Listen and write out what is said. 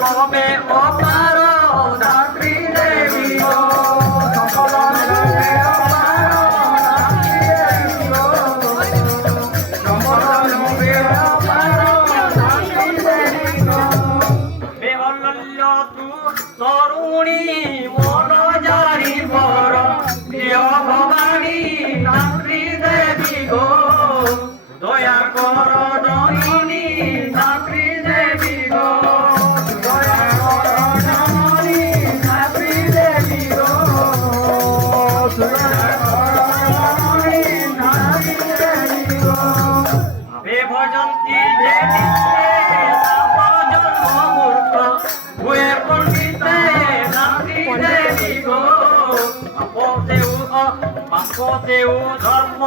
লবে অপার ধাত্রী দেবী গো সকল লবে অপার ধাত্রী দেবী গো সকল লবে অপার ধাত্রী দেবী গো বেহল্য তু তরুণী মন জারি বর প্রিয় ভবানী ধাত্রী দেবী গো দয়া কর দয়নী ধাত্রী দেবী গো দয়া কর দয়নী ধাত্রী দেবী গো দয়া কর দয়নী ধাত্রী দেবী গো হে ভজন্তি যে নিত্যে তাপ জন্ম মূর্খ ভুয়ে পণ্ডিতে ধাত্রী দেবী গো পাপ দেউ ধর্ম